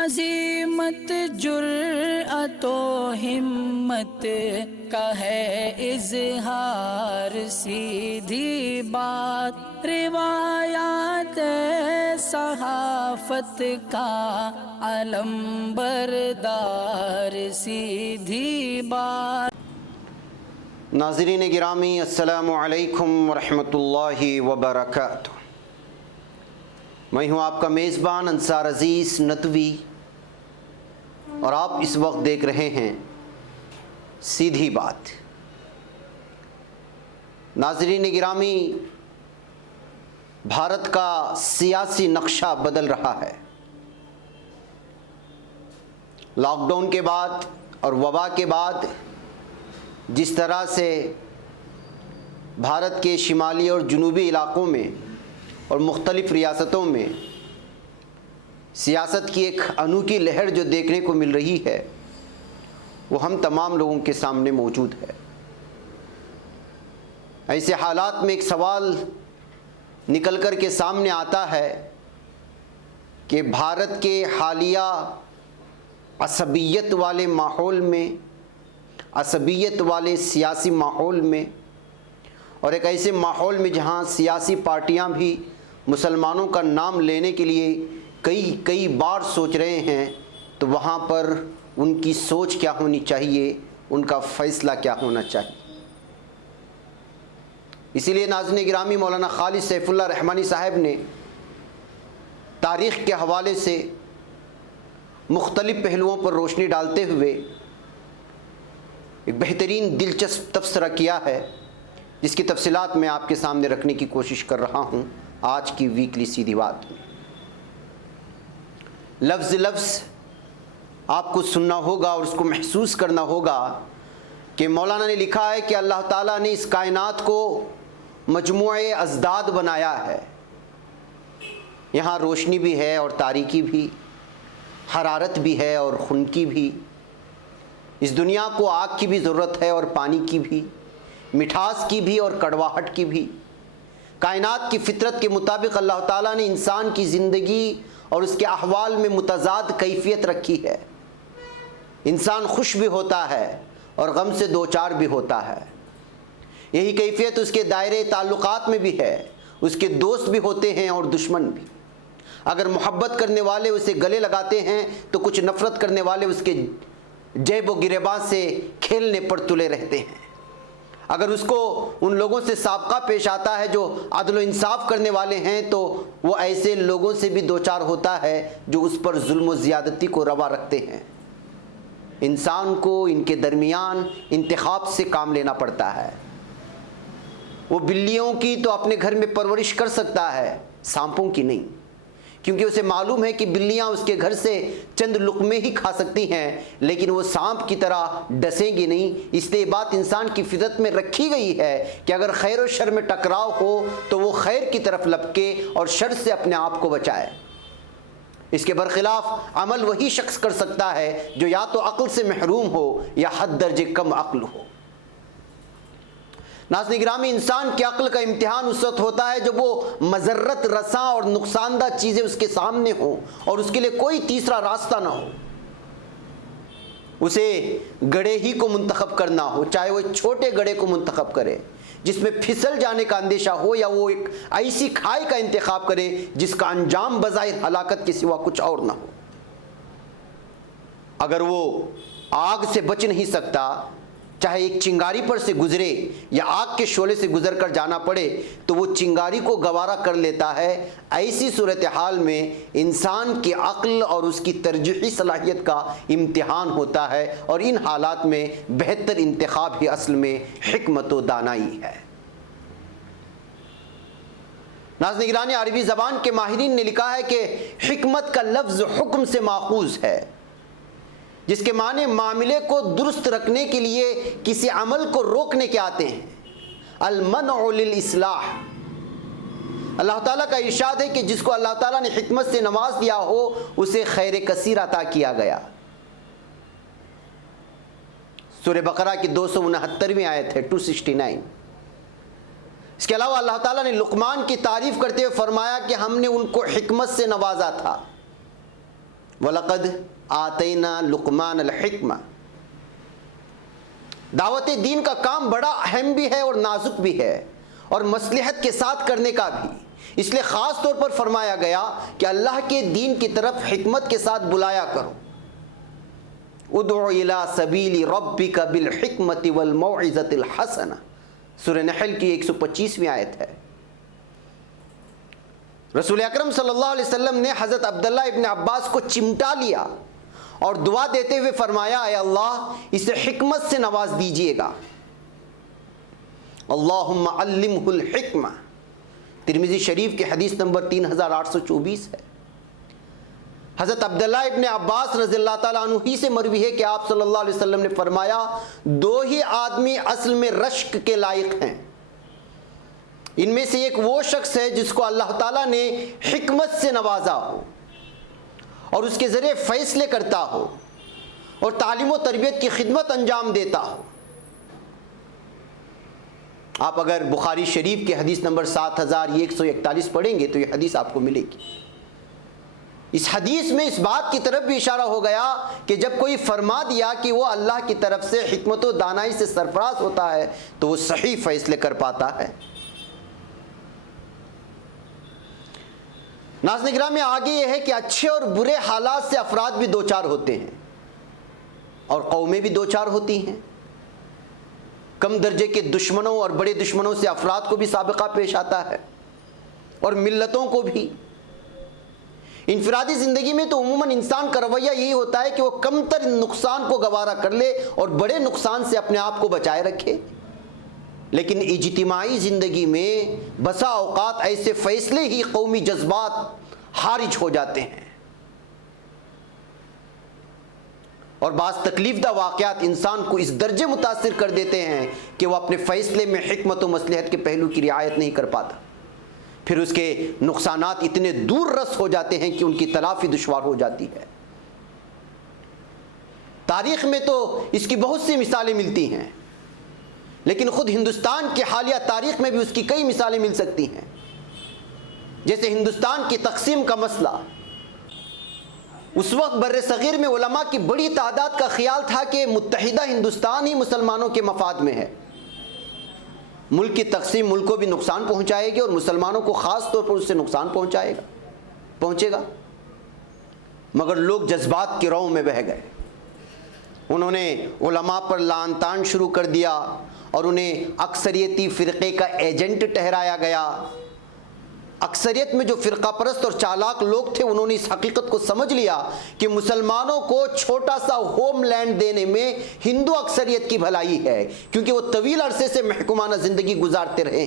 عظیمت جرأت و ہمت کا ہے اظہار، سیدھی بات روایات صحافت کا علم بردار، سیدھی بات۔ ناظرین گرامی، السلام علیکم ورحمۃ اللہ وبرکاتہ۔ میں ہوں آپ کا میزبان انصار عزیز ندوی، اور آپ اس وقت دیکھ رہے ہیں سیدھی بات۔ ناظرین گرامی، بھارت کا سیاسی نقشہ بدل رہا ہے۔ لاک ڈاؤن کے بعد اور وبا کے بعد جس طرح سے بھارت کے شمالی اور جنوبی علاقوں میں اور مختلف ریاستوں میں سیاست کی ایک انوکھی لہر جو دیکھنے کو مل رہی ہے، وہ ہم تمام لوگوں کے سامنے موجود ہے۔ ایسے حالات میں ایک سوال نکل کر کے سامنے آتا ہے کہ بھارت کے حالیہ عصبیت والے ماحول میں، عصبیت والے سیاسی ماحول میں، اور ایک ایسے ماحول میں جہاں سیاسی پارٹیاں بھی مسلمانوں کا نام لینے کے لیے کئی بار سوچ رہے ہیں، تو وہاں پر ان کی سوچ کیا ہونی چاہیے، ان کا فیصلہ کیا ہونا چاہیے۔ اسی لیے ناظرین گرامی، مولانا خالد سیف اللہ رحمانی صاحب نے تاریخ کے حوالے سے مختلف پہلوؤں پر روشنی ڈالتے ہوئے ایک بہترین دلچسپ تبصرہ کیا ہے، جس کی تفصیلات میں آپ کے سامنے رکھنے کی کوشش کر رہا ہوں آج کی ویکلی سیدھی بات میں۔ لفظ لفظ آپ کو سننا ہوگا اور اس کو محسوس کرنا ہوگا کہ مولانا نے لکھا ہے کہ اللہ تعالیٰ نے اس کائنات کو مجموعہ ازداد بنایا ہے۔ یہاں روشنی بھی ہے اور تاریکی بھی، حرارت بھی ہے اور خنکی بھی۔ اس دنیا کو آگ کی بھی ضرورت ہے اور پانی کی بھی، مٹھاس کی بھی اور کڑواہٹ کی بھی۔ کائنات کی فطرت کے مطابق اللہ تعالیٰ نے انسان کی زندگی اور اس کے احوال میں متضاد کیفیت رکھی ہے۔ انسان خوش بھی ہوتا ہے اور غم سے دوچار بھی ہوتا ہے۔ یہی کیفیت اس کے دائرے تعلقات میں بھی ہے۔ اس کے دوست بھی ہوتے ہیں اور دشمن بھی۔ اگر محبت کرنے والے اسے گلے لگاتے ہیں تو کچھ نفرت کرنے والے اس کے جیب و گریباں سے کھیلنے پر تلے رہتے ہیں۔ اگر اس کو ان لوگوں سے سابقہ پیش آتا ہے جو عدل و انصاف کرنے والے ہیں، تو وہ ایسے لوگوں سے بھی دوچار ہوتا ہے جو اس پر ظلم و زیادتی کو روا رکھتے ہیں۔ انسان کو ان کے درمیان انتخاب سے کام لینا پڑتا ہے۔ وہ بلیوں کی تو اپنے گھر میں پرورش کر سکتا ہے، سانپوں کی نہیں، کیونکہ اسے معلوم ہے کہ بلیاں اس کے گھر سے چند لقمے ہی کھا سکتی ہیں، لیکن وہ سانپ کی طرح ڈسیں گی نہیں۔ اس لیے بات انسان کی فطرت میں رکھی گئی ہے کہ اگر خیر و شر میں ٹکراؤ ہو تو وہ خیر کی طرف لپکے اور شر سے اپنے آپ کو بچائے۔ اس کے برخلاف عمل وہی شخص کر سکتا ہے جو یا تو عقل سے محروم ہو یا حد درجے کم عقل ہو۔ ناظرین گرامی، انسان کی عقل کا امتحان اس وقت ہوتا ہے جب وہ مضرت رساں اور نقصان دہ چیزیں اس کے سامنے ہوں اور اس کے لیے کوئی تیسرا راستہ نہ ہو۔ اسے گڑھے ہی کو منتخب کرنا ہو، چاہے وہ ایک چھوٹے گڑھے کو منتخب کرے جس میں پھسل جانے کا اندیشہ ہو، یا وہ ایک ایسی کھائی کا انتخاب کرے جس کا انجام بظاہر ہلاکت کے سوا کچھ اور نہ ہو۔ اگر وہ آگ سے بچ نہیں سکتا، چاہے ایک چنگاری پر سے گزرے یا آگ کے شعلے سے گزر کر جانا پڑے، تو وہ چنگاری کو گوارا کر لیتا ہے۔ ایسی صورتحال میں انسان کی عقل اور اس کی ترجیحی صلاحیت کا امتحان ہوتا ہے، اور ان حالات میں بہتر انتخاب ہی اصل میں حکمت و دانائی ہے۔ ناظرین گرامی، عربی زبان کے ماہرین نے لکھا ہے کہ حکمت کا لفظ حکم سے ماخوذ ہے، جس کے معنی معاملے کو درست رکھنے کے لیے کسی عمل کو روکنے کے آتے ہیں۔ المنع للاصلاح۔ اللہ تعالیٰ کا ارشاد ہے کہ جس کو اللہ تعالیٰ نے حکمت سے نواز دیا ہو اسے خیر کثیر عطا کیا گیا۔ سورہ بقرہ کی 269ویں آیت ہے، 269۔ اس کے علاوہ اللہ تعالیٰ نے لقمان کی تعریف کرتے ہوئے فرمایا کہ ہم نے ان کو حکمت سے نوازا تھا، وَلَقَدْ آتَيْنَا لُقْمَانَ الْحِکْمَةَ۔ دعوت دین کا کام بڑا اہم بھی ہے اور نازک بھی ہے اور مصلحت کے ساتھ کرنے کا بھی، اس لیے خاص طور پر فرمایا گیا کہ اللہ کے دین کی طرف حکمت کے ساتھ بلایا کرو۔ ادع الی سبیل ربک بالحکمت والموعظۃ الحسنہ، سورہ نحل کی 125ویں آیت ہے۔ رسول اکرم صلی اللہ علیہ وسلم نے حضرت عبداللہ ابن عباس کو چمٹا لیا اور دعا دیتے ہوئے فرمایا، اے اللہ اسے حکمت سے نواز دیجئے گا۔ اللہم علمہ الحکمہ، ترمذی شریف کے حدیث نمبر 3824 ہے۔ حضرت عبداللہ ابن عباس رضی اللہ تعالیٰ عنہ ہی سے مروی ہے کہ آپ صلی اللہ علیہ وسلم نے فرمایا، دو ہی آدمی اصل میں رشک کے لائق ہیں، ان میں سے ایک وہ شخص ہے جس کو اللہ تعالیٰ نے حکمت سے نوازا ہو اور اس کے ذریعے فیصلے کرتا ہو اور تعلیم و تربیت کی خدمت انجام دیتا ہو۔ آپ اگر بخاری شریف کے حدیث نمبر 7141 پڑھیں گے تو یہ حدیث آپ کو ملے گی۔ اس حدیث میں اس بات کی طرف بھی اشارہ ہو گیا کہ جب کوئی فرما دیا کہ وہ اللہ کی طرف سے حکمت و دانائی سے سرفراز ہوتا ہے تو وہ صحیح فیصلے کر پاتا ہے۔ ناظرین گرامی، آگے یہ ہے کہ اچھے اور برے حالات سے افراد بھی دوچار ہوتے ہیں اور قومیں بھی دوچار ہوتی ہیں۔ کم درجے کے دشمنوں اور بڑے دشمنوں سے افراد کو بھی سابقہ پیش آتا ہے اور ملتوں کو بھی۔ انفرادی زندگی میں تو عموماً انسان کا رویہ یہی ہوتا ہے کہ وہ کم تر نقصان کو گوارا کر لے اور بڑے نقصان سے اپنے آپ کو بچائے رکھے، لیکن اجتماعی زندگی میں بسا اوقات ایسے فیصلے ہی قومی جذبات خارج ہو جاتے ہیں اور بعض تکلیف دہ واقعات انسان کو اس درجے متاثر کر دیتے ہیں کہ وہ اپنے فیصلے میں حکمت و مصلحت کے پہلو کی رعایت نہیں کر پاتا، پھر اس کے نقصانات اتنے دور رس ہو جاتے ہیں کہ ان کی تلافی دشوار ہو جاتی ہے۔ تاریخ میں تو اس کی بہت سی مثالیں ملتی ہیں، لیکن خود ہندوستان کی حالیہ تاریخ میں بھی اس کی کئی مثالیں مل سکتی ہیں۔ جیسے ہندوستان کی تقسیم کا مسئلہ، اس وقت بر صغیر میں علماء کی بڑی تعداد کا خیال تھا کہ متحدہ ہندوستان ہی مسلمانوں کے مفاد میں ہے، ملک کی تقسیم ملک کو بھی نقصان پہنچائے گی اور مسلمانوں کو خاص طور پر اس سے نقصان پہنچے گا۔ مگر لوگ جذبات کی رو میں بہہ گئے، انہوں نے علماء پر لعن طعن شروع کر دیا اور انہیں اکثریتی فرقے کا ایجنٹ ٹھہرایا گیا۔ اکثریت میں جو فرقہ پرست اور چالاک لوگ تھے انہوں نے اس حقیقت کو سمجھ لیا کہ مسلمانوں کو چھوٹا سا ہوم لینڈ دینے میں ہندو اکثریت کی بھلائی ہے، کیونکہ وہ طویل عرصے سے محکومانہ زندگی گزارتے رہے،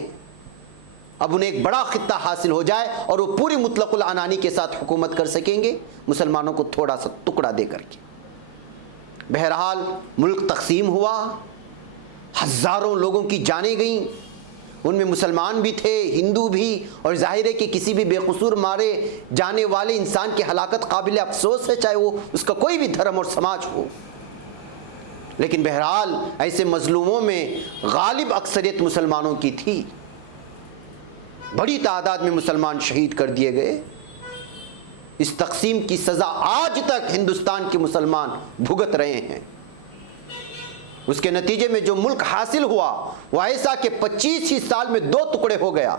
اب انہیں ایک بڑا خطہ حاصل ہو جائے اور وہ پوری مطلق العنانی کے ساتھ حکومت کر سکیں گے مسلمانوں کو تھوڑا سا ٹکڑا دے کر کے۔ بہرحال ملک تقسیم ہوا، ہزاروں لوگوں کی جانیں گئیں، ان میں مسلمان بھی تھے، ہندو بھی، اور ظاہر ہے کہ کسی بھی بے قصور مارے جانے والے انسان کی ہلاکت قابل افسوس ہے، چاہے وہ اس کا کوئی بھی دھرم اور سماج ہو۔ لیکن بہرحال ایسے مظلوموں میں غالب اکثریت مسلمانوں کی تھی، بڑی تعداد میں مسلمان شہید کر دیے گئے۔ اس تقسیم کی سزا آج تک ہندوستان کے مسلمان بھگت رہے ہیں۔ اس کے نتیجے میں جو ملک حاصل ہوا وہ ایسا کہ 25 ہی سال میں 2 ٹکڑے ہو گیا،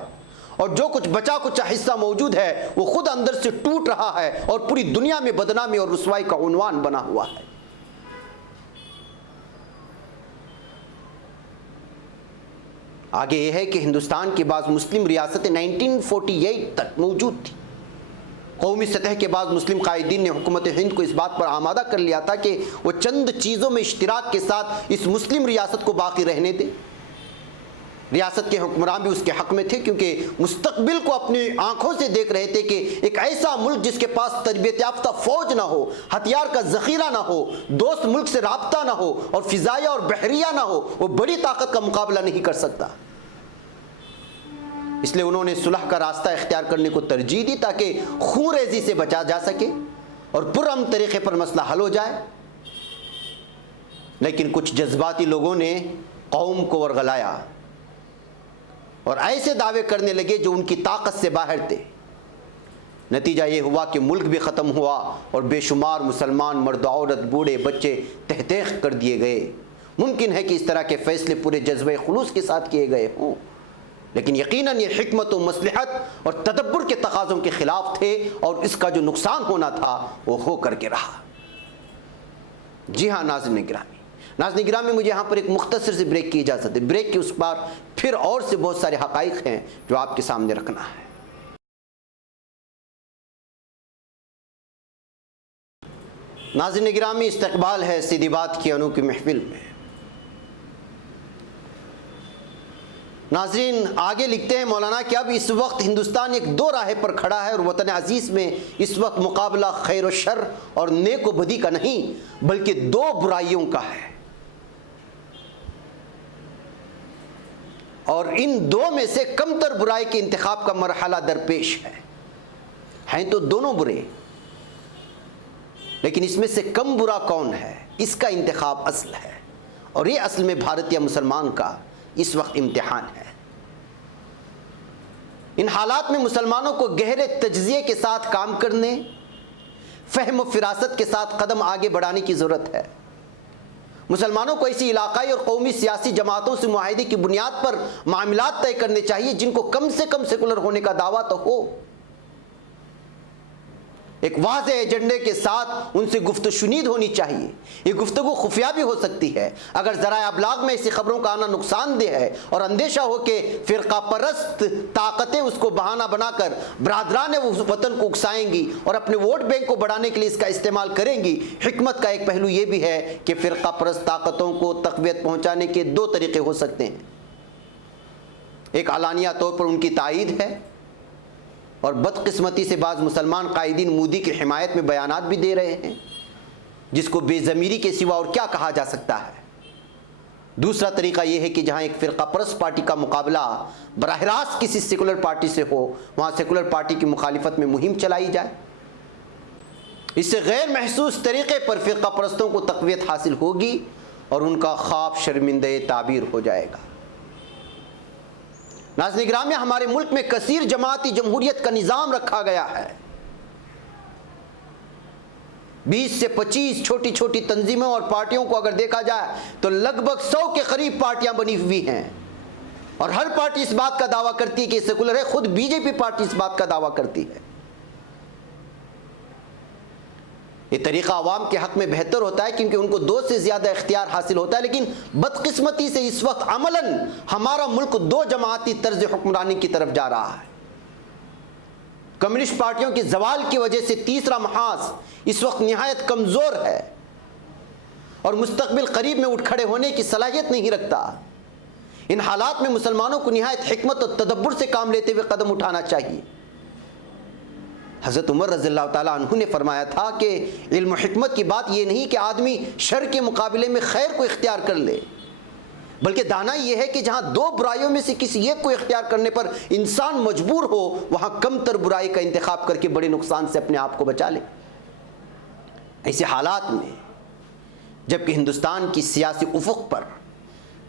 اور جو کچھ بچا کچا حصہ موجود ہے وہ خود اندر سے ٹوٹ رہا ہے اور پوری دنیا میں بدنامی اور رسوائی کا عنوان بنا ہوا ہے۔ آگے یہ ہے کہ ہندوستان کی بعض مسلم ریاستیں 1948 تک موجود تھیں۔ قومی سطح کے بعض مسلم قائدین نے حکومت ہند کو اس بات پر آمادہ کر لیا تھا کہ وہ چند چیزوں میں اشتراک کے ساتھ اس مسلم ریاست کو باقی رہنے دے۔ ریاست کے حکمران بھی اس کے حق میں تھے، کیونکہ مستقبل کو اپنی آنکھوں سے دیکھ رہے تھے کہ ایک ایسا ملک جس کے پاس تربیت یافتہ فوج نہ ہو، ہتھیار کا ذخیرہ نہ ہو، دوست ملک سے رابطہ نہ ہو اور فضائیہ اور بحریہ نہ ہو، وہ بڑی طاقت کا مقابلہ نہیں کر سکتا۔ اس لیے انہوں نے صلح کا راستہ اختیار کرنے کو ترجیح دی تاکہ خون ریزی سے بچا جا سکے اور پرامن طریقے پر مسئلہ حل ہو جائے۔ لیکن کچھ جذباتی لوگوں نے قوم کو ورغلایا اور ایسے دعوے کرنے لگے جو ان کی طاقت سے باہر تھے، نتیجہ یہ ہوا کہ ملک بھی ختم ہوا اور بے شمار مسلمان مرد عورت بوڑھے بچے تہتیخ کر دیے گئے۔ ممکن ہے کہ اس طرح کے فیصلے پورے جذبہ خلوص کے ساتھ کیے گئے ہوں، لیکن یقیناً یہ حکمت و مصلحت اور تدبر کے تقاضوں کے خلاف تھے، اور اس کا جو نقصان ہونا تھا وہ ہو کر کے رہا۔ جی ہاں ناظرین گرامی، مجھے یہاں پر ایک مختصر سی بریک کی اجازت ہے۔ بریک کے اس بار پھر اور سے بہت سارے حقائق ہیں جو آپ کے سامنے رکھنا ہے۔ ناظرین گرامی، استقبال ہے سیدھی بات کی انوکھی محفل میں۔ ناظرین آگے لکھتے ہیں مولانا کہ اب اس وقت ہندوستان ایک دو راہ پر کھڑا ہے، اور وطن عزیز میں اس وقت مقابلہ خیر و شر اور نیک و بدی کا نہیں بلکہ دو برائیوں کا ہے، اور ان دو میں سے کم تر برائی کے انتخاب کا مرحلہ درپیش ہے۔ ہیں تو دونوں برے، لیکن اس میں سے کم برا کون ہے، اس کا انتخاب اصل ہے، اور یہ اصل میں بھارت یا مسلمان کا اس وقت امتحان ہے۔ ان حالات میں مسلمانوں کو گہرے تجزیے کے ساتھ کام کرنے، فہم و فراست کے ساتھ قدم آگے بڑھانے کی ضرورت ہے۔ مسلمانوں کو ایسی علاقائی اور قومی سیاسی جماعتوں سے معاہدے کی بنیاد پر معاملات طے کرنے چاہیے جن کو کم سے کم سیکولر ہونے کا دعویٰ تو ہو۔ ایک واضح ایجنڈے کے ساتھ ان سے گفت و شنید ہونی چاہیے۔ یہ گفتگو خفیہ بھی ہو سکتی ہے۔ اگر ذرائع ابلاغ میں ایسی خبروں کا آنا نقصان دہ ہے اور اندیشہ ہو کہ فرقہ پرست طاقتیں اس کو بہانہ بنا کر برادران وطن کو اکسائیں گی اور اپنے ووٹ بینک کو بڑھانے کے لیے اس کا استعمال کریں گی، حکمت کا ایک پہلو یہ بھی ہے کہ فرقہ پرست طاقتوں کو تقویت پہنچانے کے دو طریقے ہو سکتے ہیں۔ ایک علانیہ طور پر ان کی تائید ہے، اور بدقسمتی سے بعض مسلمان قائدین مودی کی حمایت میں بیانات بھی دے رہے ہیں، جس کو بے ضمیری کے سوا اور کیا کہا جا سکتا ہے۔ دوسرا طریقہ یہ ہے کہ جہاں ایک فرقہ پرست پارٹی کا مقابلہ براہ راست کسی سیکولر پارٹی سے ہو، وہاں سیکولر پارٹی کی مخالفت میں مہم چلائی جائے۔ اس سے غیر محسوس طریقے پر فرقہ پرستوں کو تقویت حاصل ہوگی اور ان کا خواب شرمندہ تعبیر ہو جائے گا۔ ناظرین گرامی، ہمارے ملک میں کثیر جماعتی جمہوریت کا نظام رکھا گیا ہے۔ 20 سے 25 چھوٹی چھوٹی تنظیموں اور پارٹیوں کو اگر دیکھا جائے تو لگ بھگ 100 کے قریب پارٹیاں بنی ہوئی ہیں، اور ہر پارٹی اس بات کا دعویٰ کرتی ہے کہ سیکولر ہے۔ خود بی جے پی پارٹی اس بات کا دعویٰ کرتی ہے۔ یہ طریقہ عوام کے حق میں بہتر ہوتا ہے کیونکہ ان کو دو سے زیادہ اختیار حاصل ہوتا ہے، لیکن بدقسمتی سے اس وقت عملاً ہمارا ملک دو جماعتی طرز حکمرانی کی طرف جا رہا ہے۔ کمیونسٹ پارٹیوں کے زوال کی وجہ سے تیسرا محاذ اس وقت نہایت کمزور ہے اور مستقبل قریب میں اٹھ کھڑے ہونے کی صلاحیت نہیں رکھتا۔ ان حالات میں مسلمانوں کو نہایت حکمت اور تدبر سے کام لیتے ہوئے قدم اٹھانا چاہیے۔ حضرت عمر رضی اللہ تعالیٰ عنہ نے فرمایا تھا کہ علم و حکمت کی بات یہ نہیں کہ آدمی شر کے مقابلے میں خیر کو اختیار کر لے، بلکہ دانائی یہ ہے کہ جہاں دو برائیوں میں سے کسی ایک کو اختیار کرنے پر انسان مجبور ہو، وہاں کم تر برائی کا انتخاب کر کے بڑے نقصان سے اپنے آپ کو بچا لے۔ ایسے حالات میں جبکہ ہندوستان کی سیاسی افق پر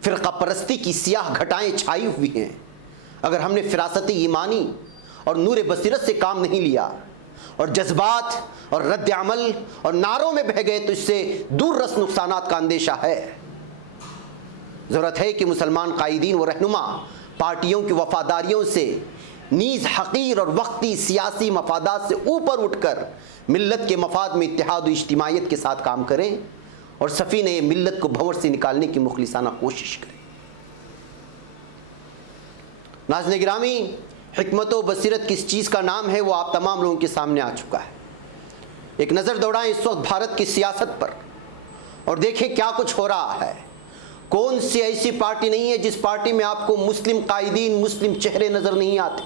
فرقہ پرستی کی سیاہ گھٹائیں چھائی ہوئی ہیں، اگر ہم نے فراست ایمانی اور نور بصیرت سے کام نہیں لیا اور جذبات اور رد عمل اور نعروں میں بہہ گئے تو اس سے دور رس نقصانات کا اندیشہ ہے۔ ضرورت ہے کہ مسلمان قائدین و رہنما پارٹیوں کی وفاداریوں سے نیز حقیر اور وقتی سیاسی مفادات سے اوپر اٹھ کر ملت کے مفاد میں اتحاد و اجتماعیت کے ساتھ کام کریں اور سفینہ ملت کو بھنور سے نکالنے کی مخلصانہ کوشش کریں۔ ناظرین گرامی، حکمت و بصیرت کس چیز کا نام ہے وہ آپ تمام لوگوں کے سامنے آ چکا ہے۔ ایک نظر دوڑائیں اس وقت بھارت کی سیاست پر اور دیکھیں کیا کچھ ہو رہا ہے۔ کون سی ایسی پارٹی نہیں ہے جس پارٹی میں آپ کو مسلم قائدین، مسلم چہرے نظر نہیں آتے۔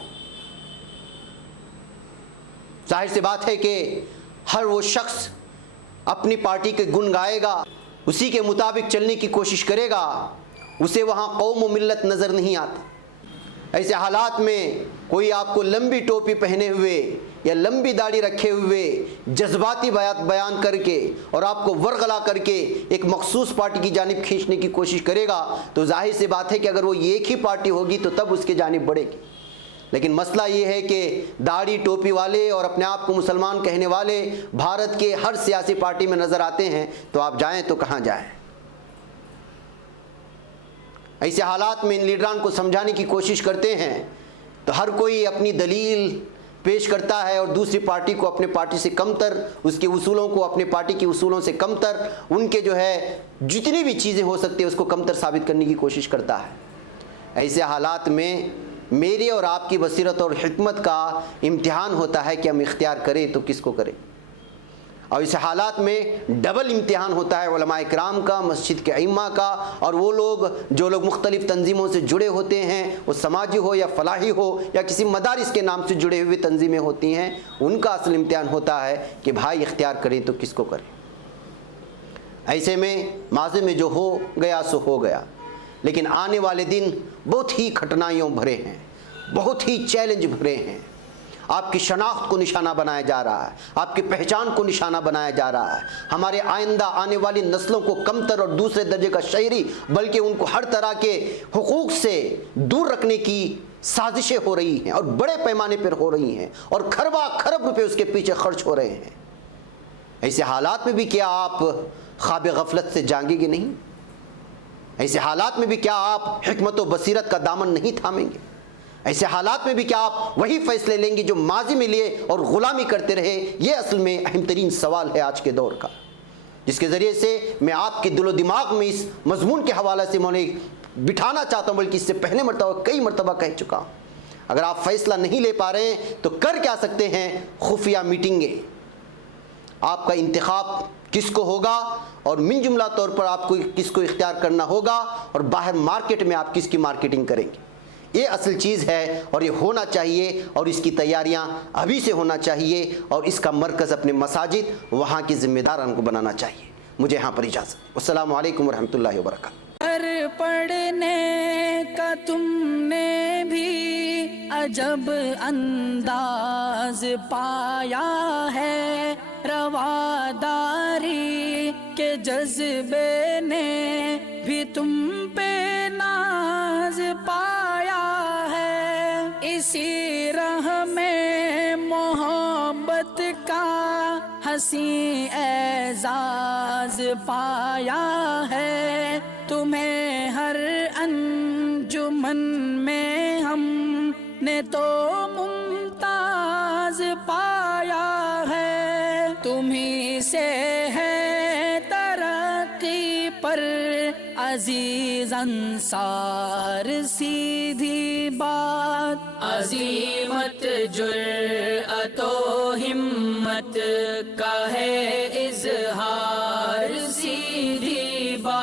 ظاہر سی بات ہے کہ ہر وہ شخص اپنی پارٹی کے گن گائے گا، اسی کے مطابق چلنے کی کوشش کرے گا، اسے وہاں قوم و ملت نظر نہیں آتا۔ ایسے حالات میں کوئی آپ کو لمبی ٹوپی پہنے ہوئے یا لمبی داڑھی رکھے ہوئے جذباتی بیان کر کے اور آپ کو ورغلا کر کے ایک مخصوص پارٹی کی جانب کھینچنے کی کوشش کرے گا تو ظاہر سی بات ہے کہ اگر وہ ایک ہی پارٹی ہوگی تو تب اس کی جانب بڑھے گی۔ لیکن مسئلہ یہ ہے کہ داڑھی ٹوپی والے اور اپنے آپ کو مسلمان کہنے والے بھارت کے ہر سیاسی پارٹی میں نظر آتے ہیں، تو آپ جائیں تو کہاں جائیں؟ ایسے حالات میں ان لیڈران کو سمجھانے کی کوشش کرتے ہیں تو ہر کوئی اپنی دلیل پیش کرتا ہے اور دوسری پارٹی کو اپنے پارٹی سے کمتر، اس کے اصولوں کو اپنے پارٹی کے اصولوں سے کمتر، ان کے جو ہے جتنی بھی چیزیں ہو سکتی ہیں اس کو کمتر ثابت کرنے کی کوشش کرتا ہے۔ ایسے حالات میں میرے اور آپ کی بصیرت اور حکمت کا امتحان ہوتا ہے کہ ہم اختیار کریں تو کس کو کریں، اور اس حالات میں ڈبل امتحان ہوتا ہے علماء کرام کا، مسجد کے ائمہ کا، اور وہ لوگ جو لوگ مختلف تنظیموں سے جڑے ہوتے ہیں، وہ سماجی ہو یا فلاحی ہو یا کسی مدارس کے نام سے جڑے ہوئے تنظیمیں ہوتی ہیں، ان کا اصل امتحان ہوتا ہے کہ بھائی اختیار کریں تو کس کو کریں۔ ایسے میں ماضی میں جو ہو گیا سو ہو گیا، لیکن آنے والے دن بہت ہی کٹھنائیوں بھرے ہیں، بہت ہی چیلنج بھرے ہیں۔ آپ کی شناخت کو نشانہ بنایا جا رہا ہے، آپ کی پہچان کو نشانہ بنایا جا رہا ہے، ہمارے آئندہ آنے والی نسلوں کو کمتر اور دوسرے درجے کا شہری، بلکہ ان کو ہر طرح کے حقوق سے دور رکھنے کی سازشیں ہو رہی ہیں اور بڑے پیمانے پر ہو رہی ہیں، اور کھربا کھرب روپے اس کے پیچھے خرچ ہو رہے ہیں۔ ایسے حالات میں بھی کیا آپ خواب غفلت سے جاگیں گے نہیں؟ ایسے حالات میں بھی کیا آپ حکمت و بصیرت کا دامن نہیں تھامیں گے؟ ایسے حالات میں بھی کیا آپ وہی فیصلے لیں گے جو ماضی میں لیے اور غلامی کرتے رہے؟ یہ اصل میں اہم ترین سوال ہے آج کے دور کا، جس کے ذریعے سے میں آپ کے دل و دماغ میں اس مضمون کے حوالے سے میں بٹھانا چاہتا ہوں، بلکہ اس سے پہلے مرتبہ کئی مرتبہ کہہ چکا ہوں۔ اگر آپ فیصلہ نہیں لے پا رہے ہیں تو کر کیا سکتے ہیں؟ خفیہ میٹنگیں۔ آپ کا انتخاب کس کو ہوگا اور من جملہ طور پر آپ کو کس کو اختیار کرنا ہوگا، اور باہر مارکیٹ میں آپ کس کی مارکیٹنگ کریں گے، یہ اصل چیز ہے، اور یہ ہونا چاہیے، اور اس کی تیاریاں ابھی سے ہونا چاہیے، اور اس کا مرکز اپنے مساجد، وہاں کے ذمہ داران کو بنانا چاہیے۔ مجھے یہاں پر اجازت۔ السلام علیکم ورحمۃ اللہ وبرکاتہ۔ پڑھنے کا تم نے بھی عجب انداز پایا ہے، رواداری کے جذبے نے بھی تم پہ ناز پایا ہے، اسی راہ میں محبت کا حسین اعزاز پایا ہے، تمہیں ہر انجمن میں ہم نے تو ممتاز پایا ہے، تمہیں سے ہے ترقی پر عزیز انصار، سیدھی بات عظیمت جرأت و ہمت کا ہے اظہار، سیدھی